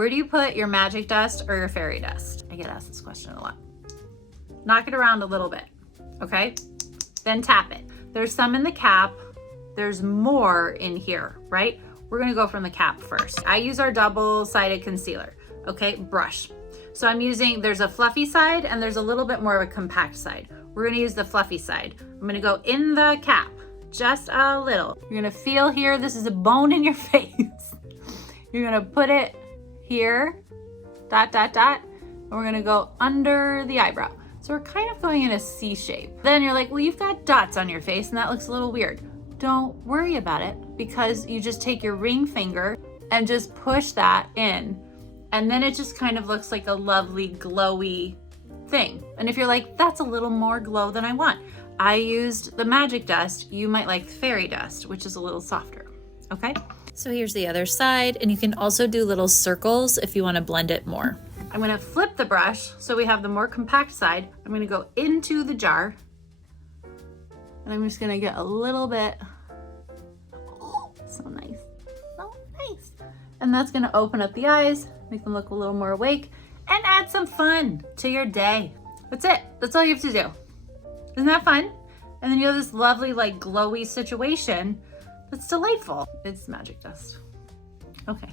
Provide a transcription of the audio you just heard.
Where do you put your magic dust or your fairy dust? I get asked this question a lot. Knock it around a little bit, okay? Then tap it. There's some in the cap. There's more in here, right? We're gonna go from the cap first. I use our double-sided concealer, okay? Brush. So I'm using, there's a fluffy side and there's a little bit more of a compact side. We're gonna use the fluffy side. I'm gonna go in the cap, just a little. You're gonna feel here, this is a bone in your face. You're gonna put it here, dot, dot, dot, and we're gonna go under the eyebrow. So we're kind of going in a C shape. Then you're like, well, you've got dots on your face and that looks a little weird. Don't worry about it, because you just take your ring finger and just push that in. And then it just kind of looks like a lovely glowy thing. And if you're like, that's a little more glow than I want, I used the magic dust. You might like fairy dust, which is a little softer, okay? So here's the other side, and you can also do little circles if you want to blend it more. I'm gonna flip the brush so we have the more compact side. I'm gonna go into the jar and I'm just gonna get a little bit, oh, so nice, so nice. And that's gonna open up the eyes, make them look a little more awake, and add some fun to your day. That's it, that's all you have to do. Isn't that fun? And then you have this lovely like glowy situation that's delightful. It's magic dust. Okay.